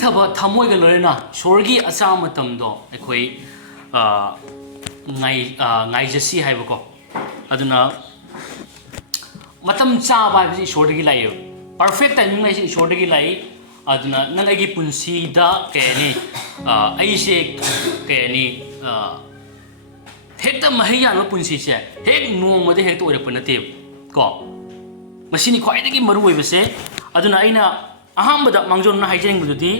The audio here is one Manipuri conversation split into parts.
ꯏꯪꯊꯕ ꯊꯃꯣꯏꯒ ꯂꯣꯏꯅꯅ ꯏꯁꯣꯔꯒꯤ ꯑꯆꯥ ꯃꯇꯝꯗꯣ ꯑꯩꯈꯣꯏ ꯉꯥꯏꯖꯁꯤ ꯍꯥꯏꯕꯀꯣ ꯑꯗꯨꯅ ꯃꯇꯝ ꯆꯥꯕ ꯍꯥꯏꯕꯁꯤ ꯏꯁꯣꯔꯗꯒꯤ ꯂꯥꯛꯑꯦꯕ ꯄꯔꯐꯦꯛ ꯇꯥꯏꯃꯤꯡ ꯍꯥꯏꯁꯤ ꯏꯁꯣꯔꯗꯒꯤ ꯂꯥꯛꯏ ꯑꯗꯨꯅ ꯅꯪ ꯑꯩꯒꯤ ꯄꯨꯟꯁꯤꯗ ꯀꯩ ꯍꯥꯏꯅꯤ ꯑꯩꯁꯦ ꯀꯩ ꯍꯥꯏꯅꯤ ꯍꯦꯛꯇ ꯃꯍꯩ ꯌꯥꯟꯕ ꯄꯨꯟꯁꯤꯁꯦ ꯍꯦꯛ ꯅꯣꯡꯃꯗ ꯍꯦꯛꯇ ꯑꯣꯏꯔꯛꯄ ꯅꯠꯇꯦꯕ ꯀꯣ ꯃꯁꯤꯅꯤ ꯈ꯭ꯋꯥꯏꯗꯒꯤ ꯃꯔꯨꯑꯣꯏꯕꯁꯦ ꯑꯗꯨꯅ ꯑꯩꯅ ꯑꯍꯥꯟꯕꯗ ꯃꯥꯡꯖꯧꯅꯅ ꯍꯥꯏꯖꯅꯤꯡꯕꯗꯨꯗꯤ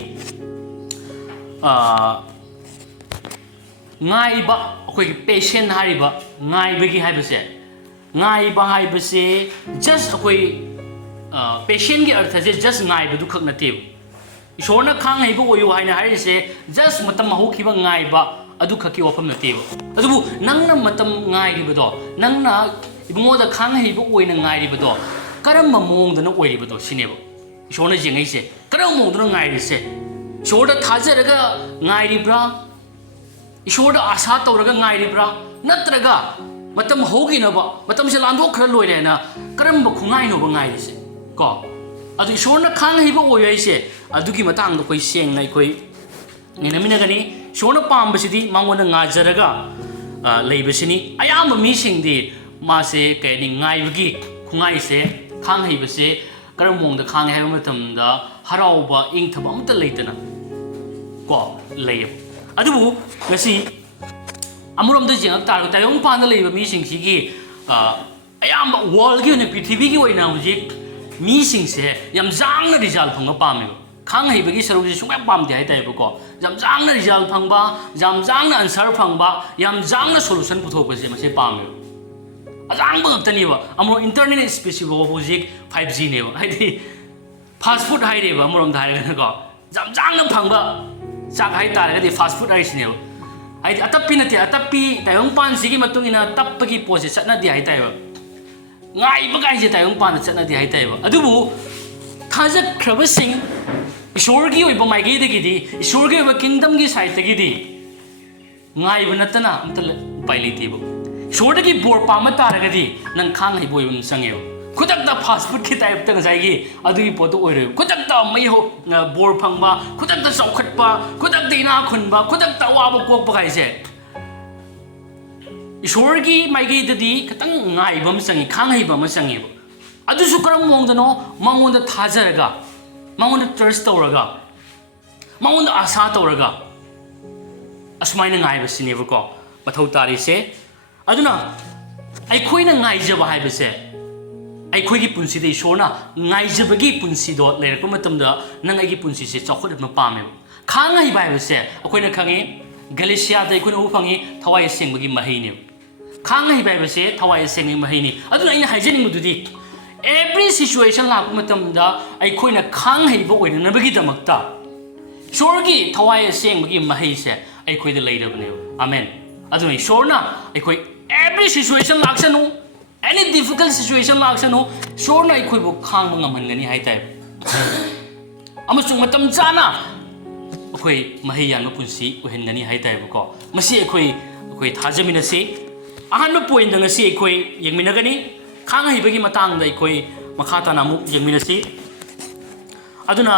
ꯉꯥꯏꯕ ꯑꯩꯈꯣꯏꯒꯤ ꯄꯦꯁꯦꯟ ꯍꯥꯏꯔꯤꯕ ꯉꯥꯏꯕꯒꯤ ꯍꯥꯏꯕꯁꯦ ꯉꯥꯏꯕ ꯍꯥꯏꯕꯁꯦ ꯖꯁ ꯑꯩꯈꯣꯏ ꯄꯦꯁꯦꯟꯒꯤ ꯑꯔꯊꯁꯦ ꯖꯁ ꯉꯥꯏꯕꯗꯨ ꯈꯛ ꯅꯠꯇꯦꯕ ꯏꯁꯣꯔꯅ ꯈꯥꯡ ꯍꯩꯕ ꯑꯣꯏꯌꯨ ꯍꯥꯏꯅ ꯍꯥꯏꯔꯤꯁꯦ ꯖꯁ ꯃꯇꯝ ꯍꯧꯈꯤꯕ ꯉꯥꯏꯕ ꯑꯗꯨ ꯈꯛꯀꯤ ꯋꯥꯐꯝ ꯅꯠꯇꯦꯕ ꯑꯗꯨꯕꯨ ꯅꯪꯅ ꯃꯇꯝ ꯉꯥꯏꯔꯤꯕꯗꯣ ꯅꯪꯅ ꯏꯕꯨꯡꯉꯣꯗ ꯈꯥꯡ ꯍꯩꯕ ꯑꯣꯏꯅ ꯉꯥꯏꯔꯤꯕꯗꯣ ꯀꯔꯝꯕ ꯃꯑꯣꯡꯗꯅ ꯑꯣꯏꯔꯤꯕꯗꯣ ꯁꯤꯅꯦꯕ ꯏꯁꯣꯔꯅ ꯌꯦꯡꯉꯩꯁꯦ ꯀꯔꯝꯕ ꯃꯑꯣꯡꯗꯅ ꯉꯥꯏꯔꯤꯁꯦ ꯏꯁꯣꯔꯗ ꯊꯥꯖꯔꯒ ꯉꯥꯏꯔꯤꯕ꯭ꯔꯥ ꯏꯁꯣꯔꯗ ꯑꯁꯥ ꯇꯧꯔꯒ ꯉꯥꯏꯔꯤꯕ꯭ꯔꯥ ꯅꯠꯇ꯭ꯔꯒ ꯃꯇꯝ ꯍꯧꯈꯤꯅꯕ ꯃꯇꯝꯁꯦ ꯂꯥꯟꯊꯣꯛꯈ꯭ꯔ ꯂꯣꯏꯔꯦꯅ ꯀꯔꯝꯕ ꯈꯨꯡꯉꯥꯏꯅꯣꯕ ꯉꯥꯏꯔꯤꯁꯦ ꯀꯣ ꯑꯗꯨ ꯏꯁꯣꯔꯅ ꯈꯥꯡ ꯍꯩꯕ ꯑꯣꯏꯌꯨ ꯍꯥꯏꯁꯦ ꯑꯗꯨꯒꯤ ꯃꯇꯥꯡꯗ ꯑꯩꯈꯣꯏ ꯁꯦꯡꯅ ꯑꯩꯈꯣꯏ ꯅꯩꯅꯃꯤꯟꯅꯒꯅꯤ ꯏꯁꯣꯔꯅ ꯄꯥꯝꯕꯁꯤꯗꯤ ꯃꯉꯣꯟꯗ ꯉꯥꯖꯔꯒ ꯂꯩꯕꯁꯤꯅꯤ ꯑꯌꯥꯝꯕ ꯃꯤꯁꯤꯡꯗꯤ ꯃꯥꯁꯦ ꯀꯩ ꯍꯥꯏꯅꯤ ꯉꯥꯏꯕꯒꯤ ꯈꯨꯡꯉꯥꯏꯁꯦ ꯈꯥꯡ ꯍꯩꯕꯁꯦ ꯀꯔꯝꯕ ꯃꯑꯣꯡꯗ ꯈꯥꯡꯉꯦ ꯍꯥꯏꯕ ꯃꯇꯝꯗ ꯍꯔꯥꯎꯕ ꯏꯪꯊꯕ ꯑꯃꯇ ꯂꯩꯇꯅ ꯀꯣ ꯂꯩꯌꯦꯕ ꯑꯗꯨꯕꯨ ꯉꯁꯤ ꯑꯃꯔꯣꯝꯗ ꯌꯦꯡꯉꯛ ꯇꯥꯔꯒ ꯇꯥꯏꯕꯪꯄꯥꯟꯗ ꯂꯩꯕ ꯃꯤꯁꯤꯡꯁꯤꯒꯤ ꯑꯌꯥꯝꯕ ꯋꯥꯔꯜꯒꯤ ꯑꯣꯏꯅ ꯄ꯭ꯔꯤꯊꯤꯕꯤꯒꯤ ꯑꯣꯏꯅ ꯍꯧꯖꯤꯛ ꯃꯤꯁꯤꯡꯁꯦ ꯌꯥꯝ ꯌꯥꯡꯅ ꯔꯤꯖꯜ ꯐꯪꯕ ꯄꯥꯝꯃꯦꯕ ꯈꯥꯡ ꯍꯩꯕꯒꯤ ꯁꯔꯨꯛꯁꯦ ꯁꯨꯡꯌꯥꯝ ꯄꯥꯝꯗꯦ ꯍꯥꯏꯇꯥꯔꯦꯕꯀꯣ ꯌꯥꯝ ꯌꯥꯡꯅ ꯔꯤꯖꯜ ꯐꯪꯕ ꯌꯥꯝ ꯌꯥꯡꯅ ꯑꯟꯁꯔ ꯐꯪꯕ ꯌꯥꯝ ꯌꯥꯡꯅ ꯁꯣꯂꯨꯁꯟ ꯄꯨꯊꯣꯛꯄꯁꯦ ꯃꯁꯤ ꯄꯥꯝꯃꯦꯕ ꯑꯖꯥꯡꯕ ꯉꯛꯇꯅꯦꯕ ꯑꯃꯨꯛ ꯏꯟꯇꯔꯅꯦꯠ ꯏꯁꯄꯤꯁꯤꯐꯥꯎ ꯍꯧꯖꯤꯛ 5Gꯅꯦꯕ ꯍꯥꯏꯗꯤ ꯐꯥꯁ ꯐꯨꯗ ꯍꯥꯏꯔꯦꯕ ꯑꯃꯔꯣꯝꯗ ꯍꯥꯏꯔꯒꯅꯀꯣ ꯌꯥꯝ ꯌꯥꯡꯅ ꯐꯪꯕ ꯆꯥꯛ ꯍꯥꯏꯇꯥꯔꯒꯗꯤ ꯐꯥꯁ ꯐꯨꯗ ꯍꯥꯏꯁꯤꯅꯦꯕ ꯍꯥꯏꯗꯤ ꯑꯇꯞꯄꯤ ꯅꯠꯇꯦ ꯑꯇꯞꯄꯤ ꯇꯥꯏꯕꯪꯄꯥꯟꯁꯤꯒꯤ ꯃꯇꯨꯡ ꯏꯟꯅ ꯇꯞꯄꯒꯤ ꯄꯣꯠꯁꯦ ꯆꯠꯅꯗꯦ ꯍꯥꯏꯇꯥꯔꯦꯕ ꯉꯥꯏꯕꯒꯥꯏꯁꯦ ꯇꯥꯏꯕꯪꯄꯥꯟꯗ ꯆꯠꯅꯗꯦ ꯍꯥꯏꯇꯥꯔꯦꯕ ꯑꯗꯨꯕꯨ ꯊꯥꯖꯈ꯭ꯔꯕꯁꯤꯡ ꯏꯁꯣꯔꯒꯤ ꯑꯣꯏꯕ ꯃꯥꯏꯀꯩꯗꯒꯤꯗꯤ ꯏꯁꯣꯔꯒꯤ ꯑꯣꯏꯕ ꯀꯤꯡꯗꯝꯒꯤ ꯁꯥꯏꯠꯇꯒꯤꯗꯤ ꯉꯥꯏꯕ ꯅꯠꯇꯅ ꯑꯝꯇ ꯎꯄꯥꯏ ꯂꯩꯇꯦꯕ ꯏꯁꯣꯔꯗꯒꯤ ꯕꯣꯔ ꯄꯥꯝꯕ ꯇꯥꯔꯒꯗꯤ ꯅꯪ ꯈꯥꯡ ꯍꯩꯕ ꯑꯣꯏꯕ ꯑꯃ ꯆꯪꯉꯦꯕ ꯈꯨꯗꯛꯇ ꯐꯥꯁ ꯐꯨꯗꯀꯤ ꯇꯥꯏꯞꯇ ꯉꯁꯥꯏꯒꯤ ꯑꯗꯨꯒꯤ ꯄꯣꯠꯇꯣ ꯑꯣꯏꯔꯣꯏꯕ ꯈꯨꯗꯛꯇ ꯕꯣꯔ ꯐꯪꯕ ꯈꯨꯗꯛꯇ ꯆꯥꯎꯈꯠꯄ ꯈꯨꯗꯛꯇ ꯏꯅꯥ ꯈꯨꯟꯕ ꯈꯨꯗꯛꯇ ꯑꯋꯥꯕ ꯀꯣꯛꯄ ꯀꯥꯏꯁꯦ ꯏꯁꯣꯔꯒꯤ ꯃꯥꯏꯀꯩꯗꯗꯤ ꯈꯤꯇꯪ ꯉꯥꯏꯕ ꯑꯃ ꯆꯪꯉꯤ ꯈꯥꯡ ꯍꯩꯕ ꯑꯃ ꯆꯪꯉꯦꯕ ꯑꯗꯨꯁꯨ ꯀꯔꯝꯕ ꯃꯑꯣꯡꯗꯅꯣ ꯃꯉꯣꯟꯗ ꯊꯥꯖꯔꯒ ꯃꯉꯣꯟꯗ ꯇ꯭ꯔꯁ ꯇꯧꯔꯒ ꯃꯉꯣꯟꯗ ꯑꯁꯥ ꯇꯧꯔꯒ ꯑꯁꯨꯃꯥꯏꯅ ꯉꯥꯏꯕꯁꯤꯅꯦꯕꯀꯣ ꯃꯊꯧ ꯇꯥꯔꯤꯁꯦ ꯑꯗꯨꯅ ꯑꯩꯈꯣꯏꯅ ꯉꯥꯏꯖꯕ ꯍꯥꯏꯕꯁꯦ ꯑꯩꯈꯣꯏꯒꯤ ꯄꯨꯟꯁꯤꯗ ꯏꯁꯣꯔꯅ ꯉꯥꯏꯖꯕꯒꯤ ꯄꯨꯟꯁꯤꯗꯣ ꯂꯩꯔꯛꯄ ꯃꯇꯝꯗ ꯅꯪ ꯑꯩꯒꯤ ꯄꯨꯟꯁꯤꯁꯦ ꯆꯥꯎꯈꯠꯍꯟꯕ ꯄꯥꯝꯃꯦꯕ ꯈꯥꯡ ꯍꯩꯕ ꯍꯥꯏꯕꯁꯦ ꯑꯩꯈꯣꯏꯅ ꯈꯪꯉꯤ ꯒꯦꯂꯤꯁꯤꯌꯥꯗ ꯑꯩꯈꯣꯏꯅ ꯎꯕ ꯐꯪꯉꯤ ꯊꯋꯥꯏ ꯑꯁꯦꯡꯕꯒꯤ ꯃꯍꯩꯅꯦꯕ ꯈꯥꯡ ꯍꯩꯕ ꯍꯥꯏꯕꯁꯦ ꯊꯋꯥꯏ ꯑꯁꯦꯡꯕꯒꯤ ꯃꯍꯩꯅꯤ ꯑꯗꯨꯅ ꯑꯩꯅ ꯍꯥꯏꯖꯅꯤꯡꯕꯗꯨꯗꯤ ꯑꯦꯕ꯭ꯔꯤ ꯁꯤꯆꯨꯋꯦꯁꯟ ꯂꯥꯛꯄ ꯃꯇꯝꯗ ꯑꯩꯈꯣꯏꯅ ꯈꯥꯡ ꯍꯩꯕ ꯑꯣꯏꯅꯅꯕꯒꯤꯗꯃꯛꯇ ꯏꯁꯣꯔꯒꯤ ꯊꯋꯥꯏ ꯑꯁꯦꯡꯕꯒꯤ ꯃꯍꯩꯁꯦ ꯑꯩꯈꯣꯏꯗ ꯂꯩꯔꯕꯅꯦꯕ ꯑꯃꯦꯟ ꯑꯗꯨꯅ ꯏꯁꯣꯔꯅ ꯑꯩꯈꯣꯏ ꯑꯦꯕ꯭ꯔꯤ ꯁꯤꯆꯨꯋꯦꯁꯟ ꯂꯥꯛꯁꯅꯨ ꯑꯦꯅꯤ ꯗꯤꯐꯤꯀꯜ ꯁꯤꯆꯨꯋꯦꯁꯟ ꯂꯥꯛꯁꯅꯨ ꯏꯁꯣꯔꯅ ꯑꯩꯈꯣꯏꯕꯨ ꯈꯥꯡꯕ ꯉꯝꯍꯟꯒꯅꯤ ꯍꯥꯏꯇꯥꯔꯦ ꯑꯃꯁꯨꯡ ꯃꯇꯝ ꯆꯥꯅ ꯑꯩꯈꯣই ꯃꯍꯩ ꯌꯥꯟꯕ ꯄꯨꯟꯁꯤ ꯑꯣꯏꯍꯟꯒꯅꯤ ꯍꯥꯏꯇꯥꯔꯦꯕꯀꯣ ꯃꯁꯤ ꯑꯩꯈꯣꯏ ꯊꯥꯖꯃꯤꯟꯅꯁꯤ ꯑꯍꯥꯟꯕ ꯄꯣꯏꯟꯗ ꯉꯁꯤ ꯑꯩꯈꯣꯏ ꯌꯦꯡꯃꯤꯟꯅꯒꯅꯤ ꯈꯥꯡ ꯍꯩꯕꯒꯤ ꯃꯇꯥꯡꯗ ꯑꯩꯈꯣꯏ ꯃꯈꯥ ꯇꯥꯅ ꯑꯃꯨꯛ ꯌꯦꯡꯃꯤꯟꯅꯁꯤ ꯑꯗꯨꯅ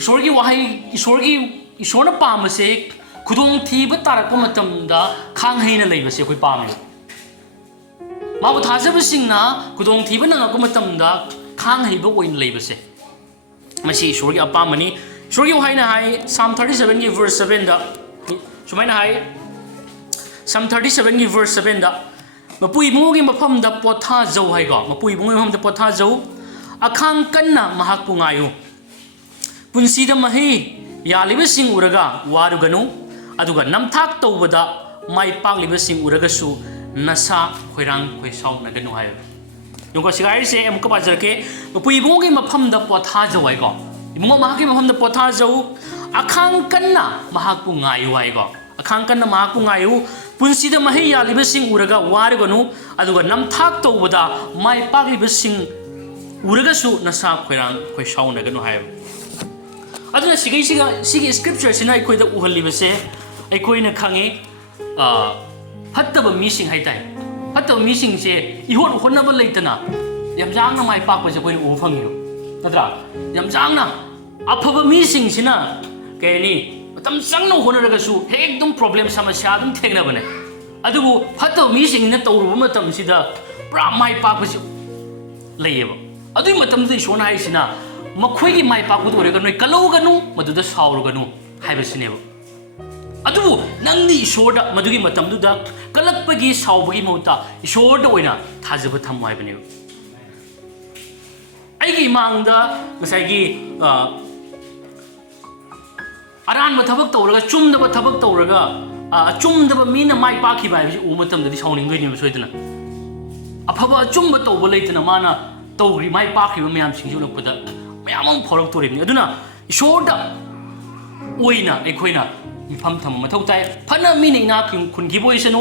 ꯏꯁꯣꯔꯒꯤ ꯋꯥꯍꯩ ꯏꯁꯣꯔꯅ ꯄꯥꯝꯕꯁꯦ ꯈꯨꯗꯣꯡꯊꯤꯕ ꯇꯥꯔꯛꯄ ꯃꯇꯝꯗ ꯈꯥꯡ ꯍꯩꯅ ꯂꯩꯕꯁꯦ ꯑꯩꯈꯣꯏ ꯄꯥꯝꯃꯦꯕ ꯃꯥꯕꯨ ꯊꯥꯖꯕꯁꯤꯡꯅ ꯈꯨꯗꯣꯡꯊꯤꯕ ꯅꯪꯉꯛꯄ ꯃꯇꯝꯗ ꯈꯥꯡ ꯍꯩꯕ ꯑꯣꯏꯅ ꯂꯩꯕꯁꯦ ꯃꯁꯤ ꯏꯁꯣꯔꯒꯤ ꯑꯄꯥꯝꯕꯅꯤ ꯏꯁꯣꯔꯒꯤ ꯋꯥꯍꯩꯅ ꯍꯥꯏ Psalm 37ꯒꯤ verse 7ꯗ ꯁꯨꯃꯥꯏꯅ ꯍꯥꯏ Psalm 37ꯒꯤ verse 7ꯗ ꯃꯄꯨ ꯏꯕꯨꯡꯉꯣꯒꯤ ꯃꯐꯝꯗ ꯄꯣꯊꯥꯖꯧ ꯍꯥꯏꯀꯣ ꯃꯄꯨ ꯏꯕꯨꯡꯉꯣꯒꯤ ꯃꯐꯝꯗ ꯄꯣꯊꯥꯖꯧ ꯑꯈꯥꯡ ꯀꯟꯅ ꯃꯍꯥꯛꯄꯨ ꯉꯥꯏꯌꯨ ꯄꯨꯟꯁꯤꯗ ꯃꯍꯩ ꯌꯥꯜꯂꯤꯕꯁꯤꯡ ꯎꯔꯒ ꯋꯥꯔꯨꯒꯅꯨ ꯑꯗꯨꯒ ꯅꯝꯊꯥꯛ ꯇꯧꯕꯗ ꯃꯥꯏ ꯄꯥꯛꯂꯤꯕꯁꯤꯡ ꯎꯔꯒꯁꯨ ꯅꯁꯥ ꯈꯣꯏꯔꯥꯡ ꯈꯣꯏꯁꯥꯎꯅꯒꯅꯨ ꯍꯥꯏꯕ ꯅꯨꯡꯀꯣ ꯁꯤꯒ ꯍꯥꯏꯔꯤꯁꯦ ꯑꯃꯨꯛꯀ ꯄꯥꯖꯔꯛꯀꯦ ꯃꯄꯨ ꯏꯕꯨꯡꯉꯣꯒꯤ ꯃꯐꯝꯗ ꯄꯣꯊꯥꯖꯧ ꯍꯥꯏꯀꯣ ꯏꯕꯨꯡꯉꯣ ꯃꯍꯥꯛꯀꯤ ꯃꯐꯝꯗ ꯄꯣꯊꯥꯖꯧ ꯑꯈꯥꯡ ꯀꯟꯅ ꯃꯍꯥꯛꯄꯨ ꯉꯥꯏꯌꯨ ꯍꯥꯏꯀꯣ ꯑꯈꯥꯡ ꯀꯟꯅ ꯃꯍꯥꯛꯄꯨ ꯉꯥꯏꯌꯨ ꯄꯨꯟꯁꯤꯗ ꯃꯍꯩ ꯌꯥꯜꯂꯤꯕꯁꯤꯡ ꯎꯔꯒ ꯋꯥꯔꯨꯒꯅꯨ ꯑꯗꯨꯒ ꯅꯝꯊꯥꯛ ꯇꯧꯕꯗ ꯃꯥꯏ ꯄꯥꯛꯂꯤꯕꯁꯤꯡ ꯎꯔꯒꯁꯨ ꯅꯁꯥ ꯈꯣꯏꯔꯥꯡ ꯈꯣꯏꯁꯥꯎꯅꯒꯅꯨ ꯍꯥꯏꯕ ꯑꯗꯨꯅ ꯁꯤꯒꯤ ꯁ꯭ꯀ꯭ꯔꯤꯞꯆꯔꯁꯤꯅ ꯑꯩꯈꯣꯏꯗ ꯎꯍꯜꯂꯤꯕꯁꯦ ꯑꯩꯈꯣꯏꯅ ꯈꯪꯉꯤ ꯐꯠꯇꯕ ꯃꯤꯁꯤꯡ ꯍꯥꯏꯇꯥꯔꯦ ꯐꯠꯇꯕ ꯃꯤꯁꯤꯡꯁꯦ ꯏꯍꯣꯠ ꯍꯣꯠꯅꯕ ꯂꯩꯇꯅ ꯌꯥꯝ ꯌꯥꯡꯅ ꯃꯥꯏ ꯄꯥꯛꯄꯁꯦ ꯑꯩꯈꯣꯏꯅ ꯎꯕ ꯐꯪꯉꯦꯕ नत्रा यम चांगना अफब मीसिंगसिना केनी मतम चंगनो होनरगसु एकदम प्रॉब्लम समस्या दम थेंगनबने अदुबु फतो मीसिंगना तौरुब मतमसिदा पुरा माइ पापसि लेयेब अदुइ मतमदि सोना हाइसिना मखोइगी माइ पापु दोरेगा नोइ कलौगनु मदुदा साउरगनु हाइबसिनेब अदुबु नंगदि ईश्वरदा मदुगी मतमदुदा कलक्पगी साउबगी मौता ईश्वरदा ओइना थाजब थम हाइबनेब आइगी मांगदा गसाइगी अरानब थबक तौरगा चुमदब थबक तौरगा चुमदब मीना माइ पाखि बाइबसि उ मतमदि साउनिंगदोइनेब सोइदना अफब चुमब तौब लेतना माना तौग्री माइ पाखिबा मयाम सिंजुलकपदा मयाम फरक तोरिबनि अदुना ईश्वरदा ओइना एखोइना मिफम थम मथौ ताइ फना मीना इना खुनखि बोइसनु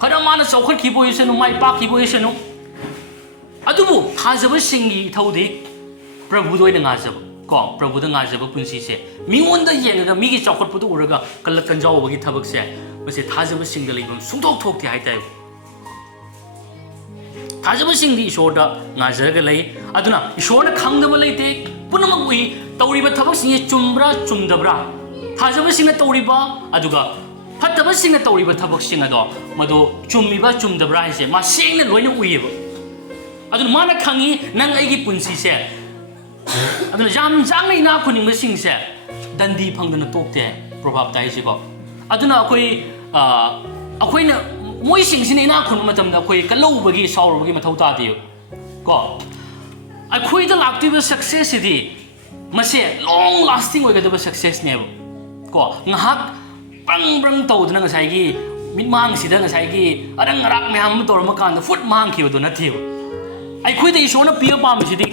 फना माना चौखटखि बोइसनु माइ पाखि बोइसनु अदुबु थाजब सिंगी थौदि प्रभु दोइना गाजब को प्रभु द गाजब पुंसी से मिंगोंदा येंगा मिगी चौखटपुदु उरगा कलकन जावबगी थबक से मसे थाजब सिंगल लेबम सुंदोक थोकते हाइताय थाजब सिंगी ईश्वरदा गाजरगा लई अदुना ईश्वरना खंगदब लेते पुनमक उइ तौरिबा थबक सिंगे चुमब्रा चुमदब्रा थाजब सिंगना तौरिबा अदुगा फतब सिंगना तौरिबा थबक सिंगदो मदो चुमिबा चुमदब्रा हाइसे मा सेंगना लोइना उइयेबा अदुना माना खंगी नंग आइगी पुंसी से अदुना जाम जांगै ना खुनिंग सिंग से दंदी फंगदना तोकते प्रभाव ताइसेको अदुना अखोइना मोइ सिंगसिने ना खुन मतमदा अखोइ कलौबगी साउरबगी मथौ तादियो को अखोइदा लाक्तिबा सक्सेस सिदि मसे लॉन्ग लास्टिंग ओइगदबा सक्सेस नेबो को ngahak prang prang tawdna ngasai mitmang sida ngasai gi arang rak myam torma kan foot mang khido na thiu ai khoi dei sona pia pam sidi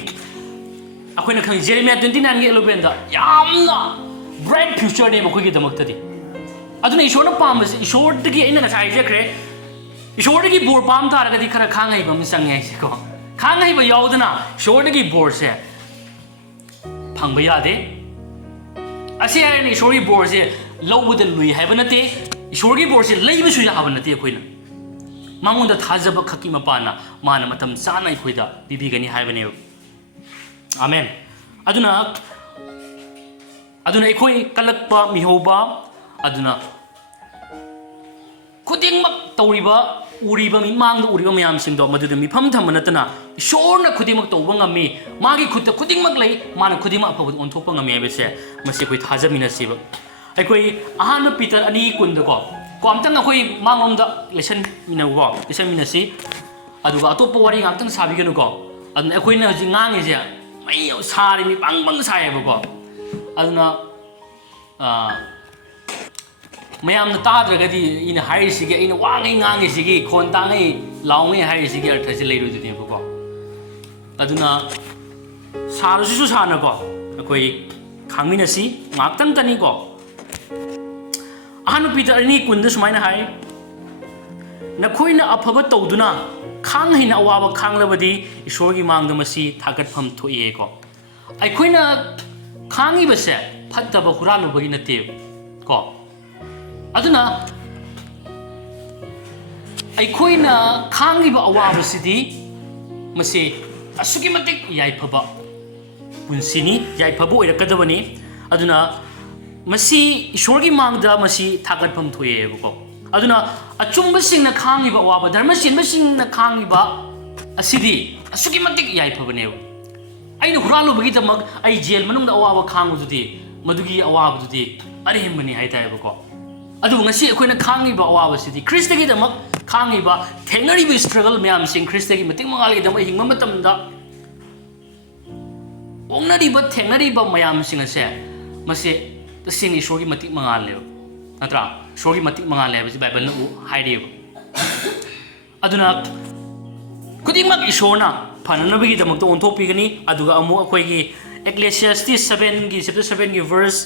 akoina khang Jeremiah 29 ge 11 da yamna bright future ne bakoi gi damak tadi aduna isona pam isor gi aina ngasai je kre isor gi bor pam tar ga di khara khang ai bam sang ai ko khang ai ba yaudna isor gi bor se phang ba ya de असे यार ने ईश्वरी बोर से लौबद लुई है नते ईश्वरी बोर से लेबसु याब नते अखोइना मांगोंदा थाजब खकी मपाना माना मतम चाना अखोइदा बिबिगनी हाइबने आमेन अदुना अखोइ कलक्पा मिहोबा अदुना खुदिंगमक तौरिबा उरिबा मिमांग उरिबा मयाम सिंगदो मदुद मिफम थम नतना ईश्वरना खुदिंगमक तौबा ngami मागी खुद खुदिंगमक लै माना खुदिंगमक अफबद ओंथोकपा ngami हाइबसे मसे अखोइ थाजमिनसिबा अखोइ अहान पीटर अनि कुंदको को अमतंग अखोइ मांगोमदा लेसन मिनगो लेसन मिनसि अदुगा अतोप वारी ngamtang साबिगनुको अदुना अखोइना हजि ngangi मै सारि मि बांग सायबको अदुना मैम ताद्रगदी इन हाइसिगे इन वांगै ngangiसिगे खोन तांगै लाउङै हाइसिगे अर्थसे लेरुदुनेबको अदुना सारसुसु सानको अखोइ खांमिनसि ngaktam तनिको अहानु पीटर अनि कुंद सुमाइना हाइ नखोइना अफब तौदुना खांग हिना अवाब खांगलबदी ईश्वरगी मांगदमसि थागतफम थोइएको अखोइना खांगिबसे फत्तब हुरालुबगी नते को अदुना अखोइना खांगिबा अवाबसिदी मसे असुकी मतिक याइफबा पुंसिनी याइफबो ओइरकदबनी अदुना मसी ईश्वरगी मांगदा मसी थागतफम थोइएबको अदुना अचुंबा सिंगना खांगिबा अवाबा धर्म सिंबा सिंगना खांगिबा असिदी असुकी मतिक याइफबनेव आइना हुरालुबगी दमक आई जेल मनुंगदा अवाबा खांगुदुदी मदुगी अवाबदुदी अरेहमनी हाइतायबको अदु ngasi अखोइना खांगिबा अवाबसिदी ख्रिस्टगी दमक खांगिबा थेंगरिबा स्ट्रगल म्याम सिंग ख्रिस्टगी मतिक मंगालगी दमक हिंगमा मतमदा ओंगनरिबा थेंगरिबा म्याम सिंग असे मसे तसिंग ईश्वरगी मतिक मंगाले नत्रा ईश्वरगी मतिक मंगाले बसि बाइबल न हाइरिब अदुना खुदिमक ईश्वरना फननबगी दमक ओंथोपिगनी अदुगा अमु अखोइगी एक्लेसियास्टिस 7 की चैप्टर 7 की वर्स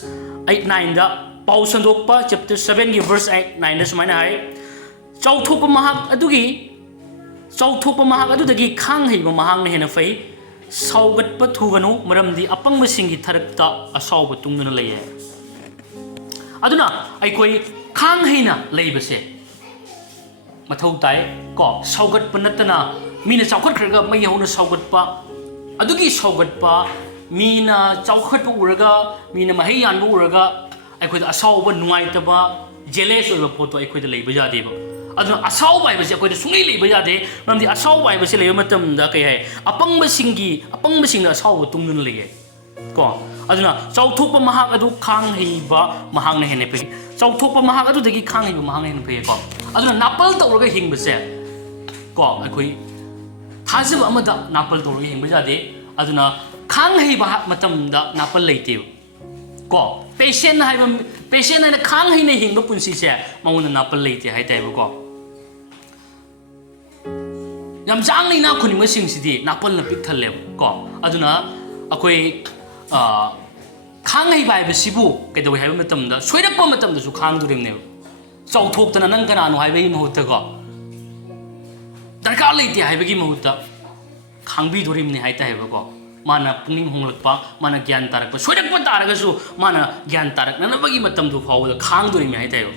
8 9 दा पाउ संदोकपा चैप्टर 7 की वर्स 8 9 दा सुमाइना हाय चौथोप महाक अदुगी चौथोप महाक अदुदगी खांग हेबा महाक ने हेना फै साउगतप थुगनु मरमदी अपंग सिंगी थरकता असाउब तुंगना लैये अदुना अइकोइ खांग हेना लैबसे मथौ ताय को साउगतप नतना मीना चाउखत खरगा मै हौना साउगतपा अदुगी साउगतपा मीना चौखट उरगा मीना महै यानबु उरगा अखोइद असाउब नुंगाइतबा जेलेस ओइबा पोतो अखोइद लेबा यादेबा अदुना असाउब हाइबसे अखोइद सुंगै लेबा यादे मरमदि असाउब हाइबसे लेबा मतमदा कै हाय अपंगबसिंग असाउब तुंगन लेये को अदुना चौथोप महाग अदु खांग हेबा महाग ने हेने पे चौथोप महाग अदु दगी खांग हेबा महाग ने पे को अदुना नापल तौरगा हिंगबसे को अखोइ थाजब अमदा नापल तौरगा हिंगबा यादे अदुना खांग हेबा मतमदा नापल लेते को पेशेंट है खांग है हिंग पुंसी से मौन नापल लेते है को यम जांग ना खुनिम सिंगसिदी नापल न पिक थल्ले को अदुना अखोई खांग है बाइबसिबु कदो है मतमदा सोइरप मतमदसु खांग दुरिमने चौथोक्तना नंग कनानो हाइबेगी महुत्त को दरकार लेते हाइबेगी महुत्त खांगबी दुरिमने हाइता है को माना पुनिंग होंगलकपा माना ज्ञान तारकपा सोइरकपा तारगसु माना ज्ञान तारकनबगी मतमदु फावदा खांग दुरिमने हाइतायो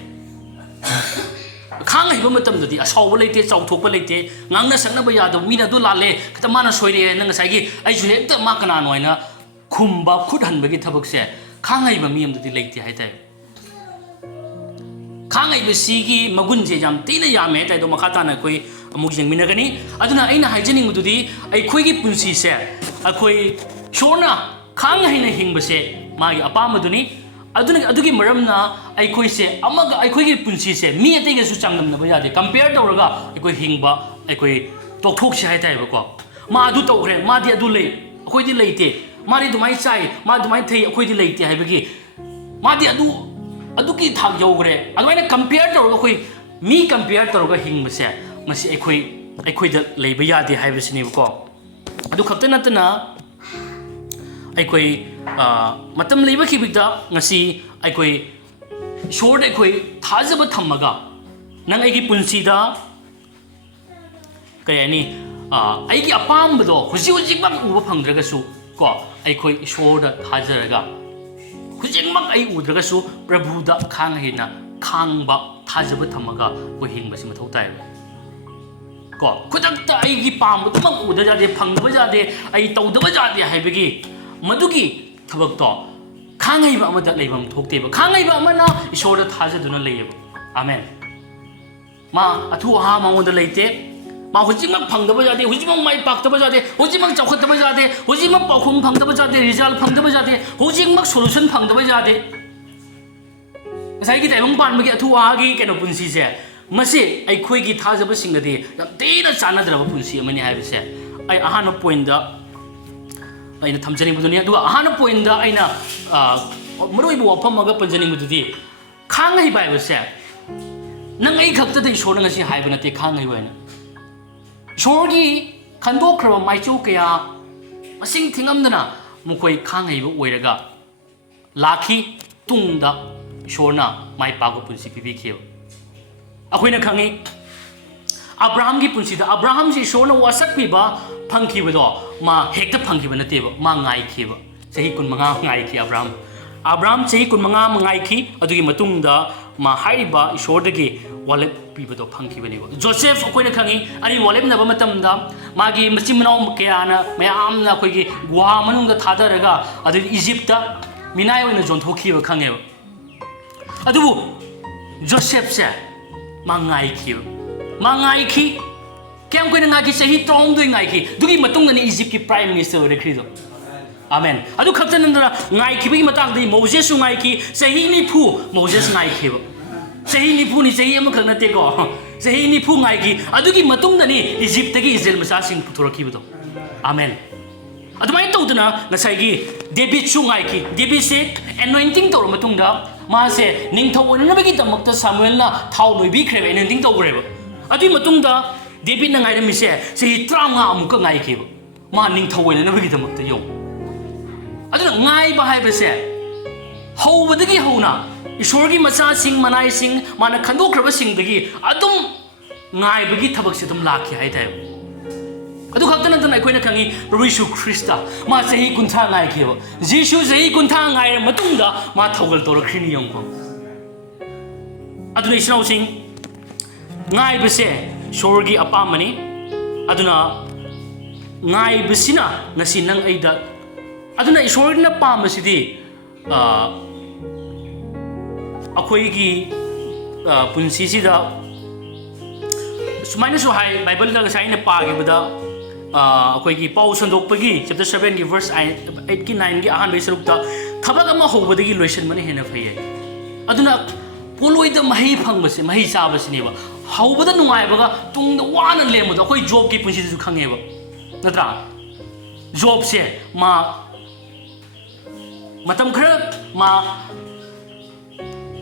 खांग हिबो मतमदुदी असाउब लेते चौथोकपा लेते ngang saknaba yadu mina du lale kata mana soire nang saigi aisu hekta ma kana noina khumba khut hanbagi thabak se khangai ba miyam du leite hai tai khangai ba sigi magun je jam tina yame tai do makata na koi amuk jeng mina gani aduna aina haijening du di ai khoi gi punsi se akoi shona khangai na hingba se magi apama du ni अदुगी मरमना अखोई से अखोई पुंसी से मी अतई गसु चांगनब यादे कंपेयर तौरगा अखोई हिंगबा अखोई तोथोक्से हाइताइबको मा अदु तौग्रे मादि अदु ले अखोइदि लेते मादि दुमाइ चाइ मा दुमाइ थै अखोइदि लेते हाइबगी मादि अदुकी थाक यौग्रे अदुमाइना कंपेयर तौरगा अखोई मी कंपेयर तौरगा हिंगबसे मसी अखोइदा लेबा यादे हाइबसिनेबको अदु खप्त नतना अखोई मतम लेबा खिबिदा ngasi अखोई शोर अखोई थाजब थमगा नंग अगी पुंसीदा कयानी अगी अपामबदो हुजि हुजिमक उबा फंगद्रगसु को अखोई ईश्वर थाजरगा हुजिमक अई उद्रगसु प्रभुदा खांग हेना खांगबा थाजब थमगा को हिंगबसि मथौ ताय को खुदक्ता अगी पामबदमक उद जादे फंगबा जादे अई तौदबा जादे हाइबगी मदुगी थबक तो खांगैब अमदा लेबम थोक्तेब खांगैब अमना ईश्वर थाजदुना लेयब आमेन मा अथु हा मंगोद लेते मा हुजिमक फंगदब जादे हुजिमक माइ पाक्तब जादे हुजिमक चौखतब जादे हुजिमक पाखुम फंगदब जादे रिजल्ट फंगदब जादे हुजिमक सोल्यूशन फंगदब जादे साइगी ताइबंग पानबगी अथु हागी केनो पुंसी से मसे अखोइगी थाजब सिंगदे यम तेना चानद्रब पुंसी अमनि हाइबसे आई अहान पॉइंट अगर थमजनी अहान पॉइंट अगर मरुब वफम पंजनी खांग है नंग खत ईश्वर नाते खांग ईश्वर की खंदोख्रब माइचौ क्या मसिंग थिंगमदना मखोई खांग लाखी तुंग ईश्वरना माइ पाक पुंसी पीबीखेब अखोइना खंगी अब्राहम की पुंसीदा अब्राहम से ईश्वर वासक पीबा फंखीबदो मा हेक्ता फंखीब नतेब मा गाइखीब चही 15 गाइखी अब्राहम चही 15 गाइखी अदुगी मतुंगदा मा हाइबा ईश्वरदगी वालेट पीबदो फंखीबनेब जोसेफ अखोइना खंगी अनि वालेट नबा मतमदा मागी मचिमनाव कयाना मयामना अखोइगी गुहा मनुंगदा थादरगा अदु इजिप्टदा मिनाय ओइना जोंथोखीब खंगेब अदुबु जोसेफ से मा गाइखी क्या कोई ना सही तौंग गाइखी दुगी मतुंग नि इजिप्ट की प्राइम मिनिस्टर ओरेख्रिदो आमेन अदु खतनंदरा गाइखिबी मतांगदि मोजेस गाइखी सही निफु मोजेस गाइखिब सही निफु नि सही अम खनते को सही निफु गाइखी अदुगी मतुंग नि इजिप्ट की इजराइल मसा सिंग पुथोरखिबदो आमेन अदुमाय तौदना नसाइगी डेविड सु गाइखी डेविड से एनोइंटिंग तौर मतुंगदा मासे निंगथौ ओननबगी दमक्ता सामुएलना थाव लोइबिख्रेब एनोइंटिंग तौग्रेब अदुई मतुंगदा डेविड ना गाइरमिसे सही 35 अमुक गाइखेब मा निंगथौ ओननबगी यो अदुना गाइबा हाइबसे हौबदगी हौना ईश्वरगी मचा सिंग मनाई सिंग माना खंदोख्रब सिंगदगी अदुम गाइबगी थबकसे तुम लाखि हाइथाय अदु खतनंतन अखोइना खंगी प्रभु यीशु ख्रिस्ता मा सही 50 गाइखेब जीसु सही 50 गाइर मतुंगदा मा थौगल तोरख्रिनि यंखो अदुना इस्राउ सिंग गाइबसे ईश्वरगी अपामनी अदुना गाइबसिना नसी नंग अइदा aduna ishorna pambasidi akoigi punsisida sumaina su hai bible da saina pagibada akoigi pau sandokpagi chapter 7 gi verse 8 ki 9 gi ahan beisarukta thabak ama hobadagi loisan mani hena phaye aduna poloida mahi phangbase mahi sabasneba hawbada nungaibaga tungda wana lemada akoi job ki punsida su khangeba natra job se ma matam khara ma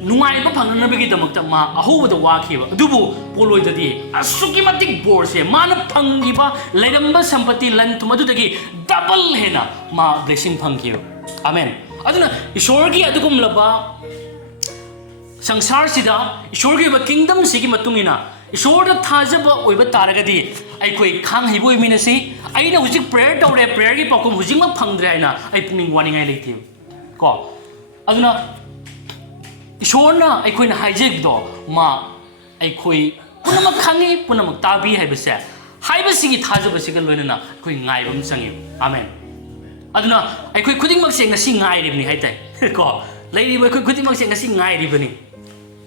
nungaiba phangnabagi damakta ma ahobada wakhiba adubu poloidadi asuki matik bor se mana phangiba leiramba sampati lan tumadudagi double hena ma blessing phangkiyo amen aduna ishorgi adugum laba sangsar sida ishorgi ba kingdom sigi matungina ishorda thajaba oiba taragadi ai koi khang hibo minasi aina hujik prayer tawre prayer gi pakum hujik ma phangdre aina ai puning waningai leiti ko aduna ishorna ai koi na hijek do ma ai koi punamak khangi punamak tabi haibase haibasigi thajaba siga loinana koi ngaibam sangi amen aduna ai koi khudingmak se ngasi ngairibni haitai ko leiri ba koi khudingmak se ngasi ngairibani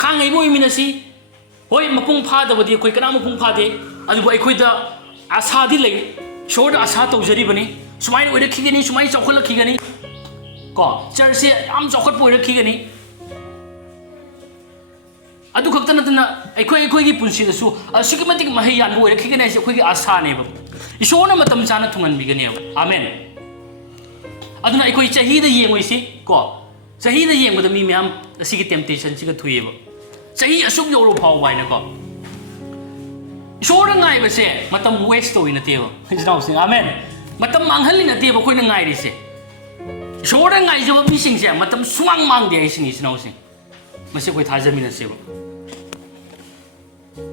khangai bo minasi hoi mapung phadabadi koi kana mapung phade adubu ai koi da asa di lei shorda asa tawjari bani sumai oida khigani sumai chokhola khigani ko church se am chokhot poira khigani adu khakta natna ai gi punsi da su asiki matik mahi yan bo oira khigani se gi asa ne ba ishona matam chana thungan bigani amen aduna ai chahi da yengoi si ko chahi da yeng da mi myam asiki temptation siga thuyeba chahi asuk yoro phaw waina ko ishora ngai ba se matam waste to ina teba jinau sing amen matam manghali na teba koi na ngai ri se ishora ngai jo mi sing se matam suang mang de ai sini jinau sing mase koi thajami na se ba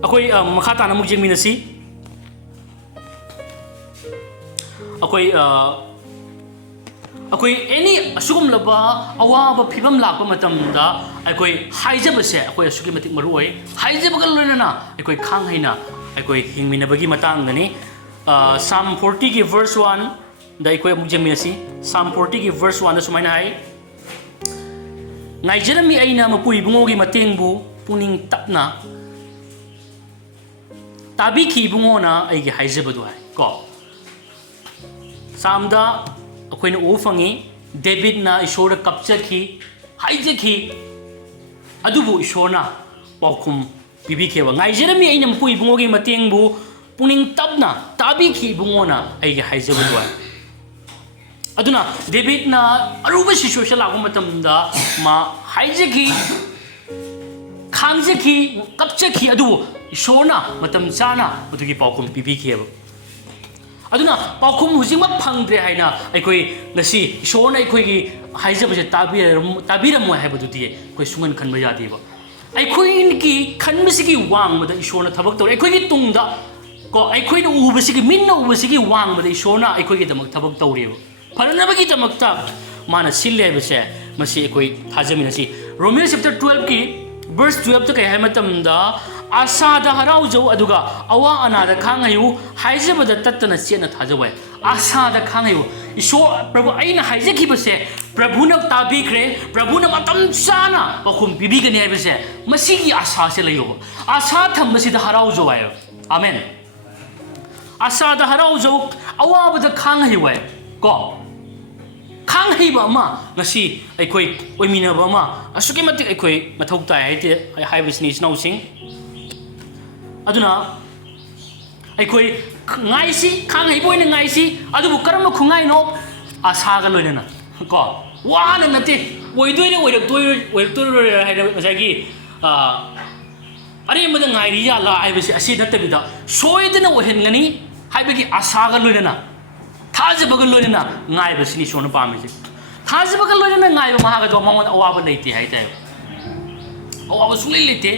akoi makha ta na mu jeng mi na si akoi any asugum laba awaba phibam lakpa matam da akoi haijaba se akoi asugi matik maroi haijaba gal loina na akoi khang haina akoi hingmina bagi matang dani Psalm 40 ki verse 1 da akoi amuk jemi asi Psalm 40 ki verse 1 da sumaina hai ngai jerami aina mapui bungo gi matengbu puning tapna tabi ki bungo na ai gi haijaba du hai ko samda akoina u fangi David na ishora kapchaki haijaki adubu ishona paukum bibi kewa ngai jerami aina mpui bungo gi matengbu puning tapna tabi ki bungo na ai gi haijaba du hai aduna David na aruba situation lagu matamda ma haijaki khangzaki kapchaki adu ishona matam chana adugi paukum bibi kewa aduna paukum hujima phangdre haina aikoi ngasi ishona aikoi gi haijabase tabiram mo haibadu die koi sungan khanba yadi ba aikoi ki khanbasi gi wang mada ishona thabak tor aikoi gi tungda ko aikoi na ubasi gi minna ubasi gi wang mada ishona aikoi gi damak thabak tawre ba pharana bagi damakta mana sille base masi aikoi thajamina si Romans chapter 12 ki verse 12 ta kai haimatam da asa da harau jo aduga awa ana da khangayu haijabada tatna chena thajawai asa da khangayu ishor prabhu aina haijaki base prabhu na tabikre prabhu na matam sana bakum bibigani hai base masigi asa se layo asa thambasi da harau jo ayo amen asa da harau jo awa bada khangayu wai ko khangai ba ma ngasi aikoi oimina ba ma asuki matik aikoi mathau tai haite hai business now sing aduna aikoi ngai si khangai boina ngai si adubu karam khungai no asa ga loina ko wana nate oidoire oirak haida masagi are mada ngai ri ya la ai basi asi natabida soidana ohengani haibagi asa ga loina thajaba loina ngai basini sona pamisi thajaba loina ngai ma ha ga do mamon awaba leite haita awaba sungli leite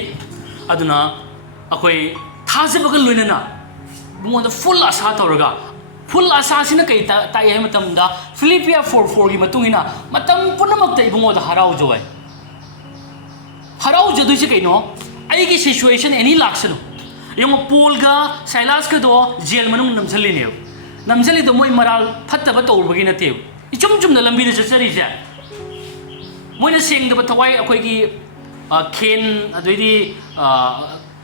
aduna akoi thajaba loina bungoda full asa tawraga full asa sina kai ta yai matam da Philippians 4:4 gi matungina matam punamakta ibungoda harau joy harau jadu se kaino ai gi situation any laksano yong Paul ga Silas ka do jail manung namjali ne namjali do moi maral phatta ba tawr bagi na te इचुम Chumna लंबी चचरीसे मोइना सेंगदब थवाई अखोइगी खेन अदुइदी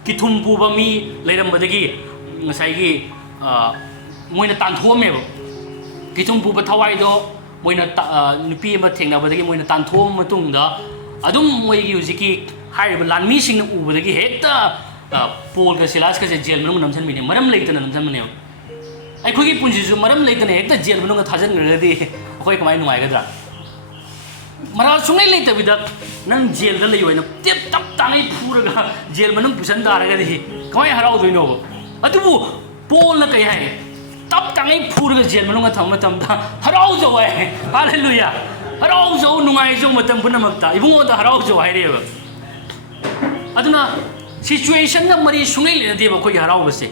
किथुम पुबा मी लेरमबदगी ngसाइगी मोइना तानथोमेब किथुम पुबा थवाइदो मोइना नुपी अमा थेंगनाबदगी मोइना तानथोम मतुंगदा अदुम मोइगी हुजिकी हाइब लानमी सिंग उबदगी हेक्ता पोल का सिलास का जेल मनुंग नमसन मिने मरम लेतना नमसन मने अखोइगी पुंजिसु मरम लेतना हेक्ता जेल मनुंग थाजन गरदी अखोइ कमाय नुंगाइगद्रा मरा सुंगै लेतबिदा नंग जेल दा लैयोइना टेप तप तांगै फुरगा जेल मनुंग पुसन दारगदी कमाय हराउदोइनो अदुबु पोल न कय हाय तप तांगै फुरगा जेल मनुंग थम मतमदा हराउजो हाय हालेलुया हराउजो नुंगाइजो मतम पुनमक्ता इबुंगोदा हराउजो हायरेबा अदुना सिचुएशन न मरी सुंगै लेनदेबा खोइ हराउबसे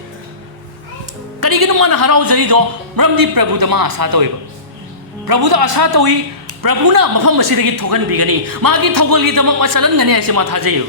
करिगिनो मन हराउजरिदो मरमदि प्रभुदा मा आशा तोइबा प्रभुदा आशा तोइ प्रभुना मफम असिदगी थोगन बिगनी मागी थोगोलगी दमक मसलन गने ऐसे मा थाजयु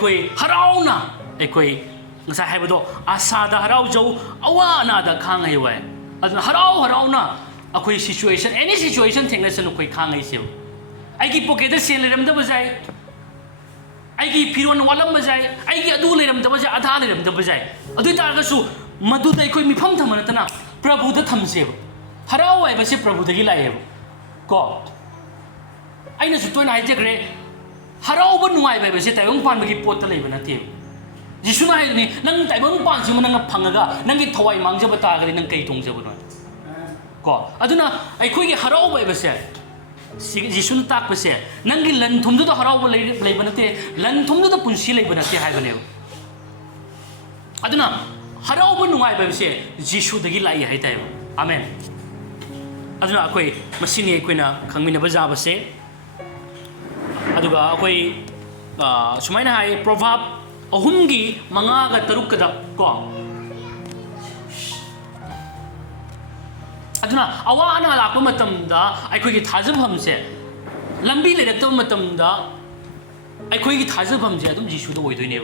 कोई हराउना कोई ngsa haibado asada haraujo awana da khangai wai aduna harauna akoi situation any situation thengna sanu koi khangai se ai gi pocket da sen leram da bajai ai gi piron walam bajai ai gi adu leram da bajai adha leram da bajai adu tar ga su madu dai koi mifam thamana tana prabhu da thamse harau ai ba se prabhu da gi lai ko aina su toina ai jegre harau ba nuai ba se taibang pan ba gi pot ta leiba na te जिसु ना है नंग ताइबंग पांच में नंग फंगगा नंगी थवाई मांगजब तागले नंग कई थोंगजब न को अदुना अखोई के हराव बसे जिसु ताक बसे नंगी लन थुमदु हराव लेब नते लन थुमदु पुंसी लेब नते हाइबने अदुना हराव नुंगाई बसे जिसु दगी लाई हाइ ताइब आमेन अदुना अखोई मसिनी अखोइना खंगमिनब जाबसे अदुगा अखोई सुमाइना हाइ प्रोवर्ब अहुमगी मंगागा तरुकदा को अदुना अवा अना लाप मतमदा अखोइगी थाजबहमसे लंबी लेरक्तब मतमदा अखोइगी थाजबहमसे अदुम जिसुदा ओइदोइने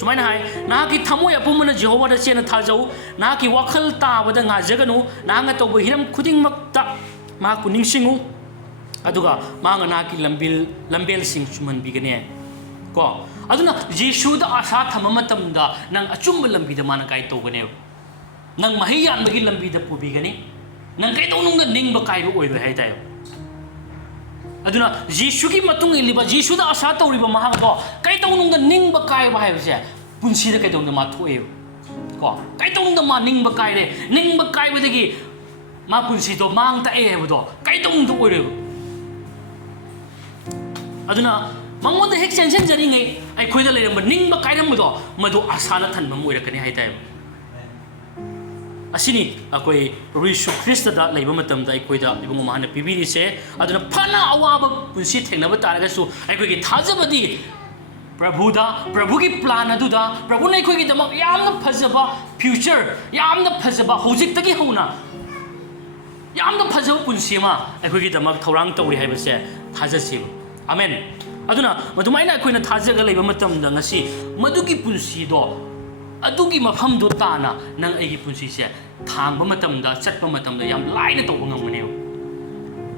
सुमाइना हाय नाकी थमोय अपुमना जेहोवादा चेना थाजौ नाकी वखल ताबदा ngaजगनु नांगा तौब हिरम खुदिंगमक्ता माकु निंगसिंगु अदुगा मांगा नाकी लंबेल सिंग सुमन बिगने को अदुना जिसुदा आशा थममतमदा नंग अचुंब लंबीदा माना काय तौगने नंग मही यानबगी लंबीदा पुबिगनी नंग काय तौनुंग निंगब कायबो ओइबे हायताय अदुना जिसुगी मतुंग इलिबा जिसुदा आशा तौरिबा महागो काय तौनुंग निंगब कायबा हायबसे पुंसीदा काय तौनुंग मा थोए को काय तौनुंग मा निंगब कायरे निंगब कायबदगी मा पुंसीदो मांगता ए हेबदो काय तौनुंग ओइरे अदुना मंगोंद हेक sanction जरिंगे अखोइदा लेरम निंगब कायरमदो मदो आसाना थनबम ओइरकने हायताय asini akoi Prabu Yesu Krista da leiba matam da ikoi da ibung mahana pibiri se aduna phana awaba punsi thengnaba taraga su aikoi gi thajabadi Prabhu da Prabhu ki plan adu da Prabhu na ikoi gi damak yamna phajaba future yamna phajaba hojik tagi hona yamna phajaba punsi ma aikoi gi damak thorang tawi haibase thajasi amen aduna madumaina aikoi na thajaga leiba matam da ngasi madugi punsi do adugi mafam do tana nang aigi punsi se thangba matam da chatpa matam da yam laina to ngamne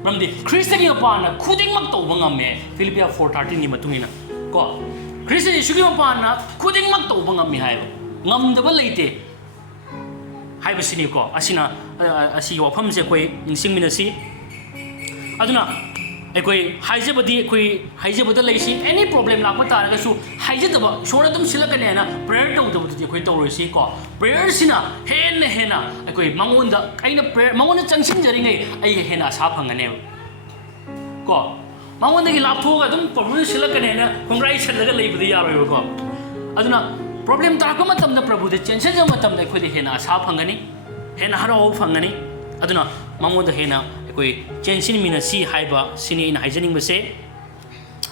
ramdi Krista gi apana khuding mak to ngame Philippians 4:13 ni matungina ko Krista Yesu gi apana khuding mak to ngami hai ngam da ba leite hai basini ko asina asi wafam se koi ningsing minasi aduna aikoi haijabadi aikoi haijabada leisi any problem lakpa taraga su haijadaba shora dum silakane na prayer tawdabudi aikoi tawrosi ko prayer sina hena aikoi mangonda kaina prayer mangonda changsing jaringai ai hena asa phangane ko mangonda gi lapthoga dum problem silakane na congratulation daga leibudi yaroi ko aduna problem tarakma matam da prabhu de tension jam matam da aikoi hena asa phangani hena haro phangani aduna mangonda hena koi chensin mina si haiba sini in haijaning base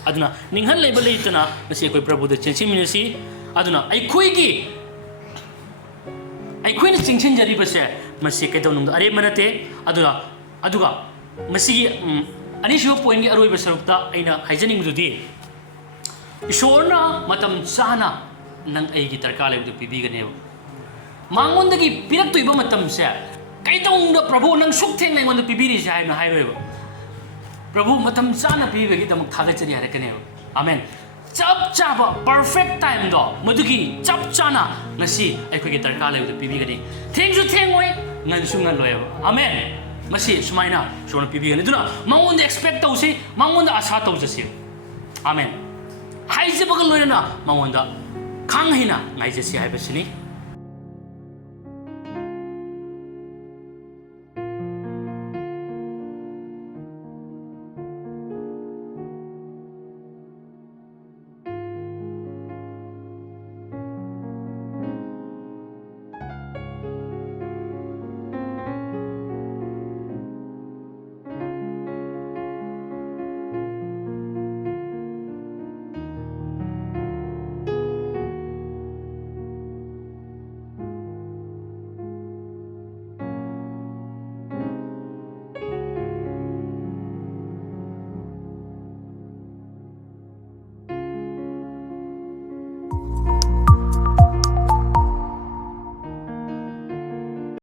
aduna ninghan level itana nasi koi Prabhu de chensin mina si aduna ai khoi na chingchin jari base masi kai donung are manate aduga masi ani shu point gi aroi basarukta aina haijaning dudi ishorna matam chana nang ai gi tarka lebu pibi gane mangon dagi pirak toiba matam se kaitong da Prabhu nang sukteng nang wanda pibiri siya na highway Prabhu matam sana pibigi da magthagachani harakane amen chap chapa perfect time do madugi chap chana ngasi aikoi gi tarka lebu pibigi ni thengsu thengoi ngansu ngan loy amen masi sumaina shona pibigi ni duna mangon da expect tausi mangon da asa tau jasi amen haije bagal loyna mangon da khang hina ngai jasi haibasini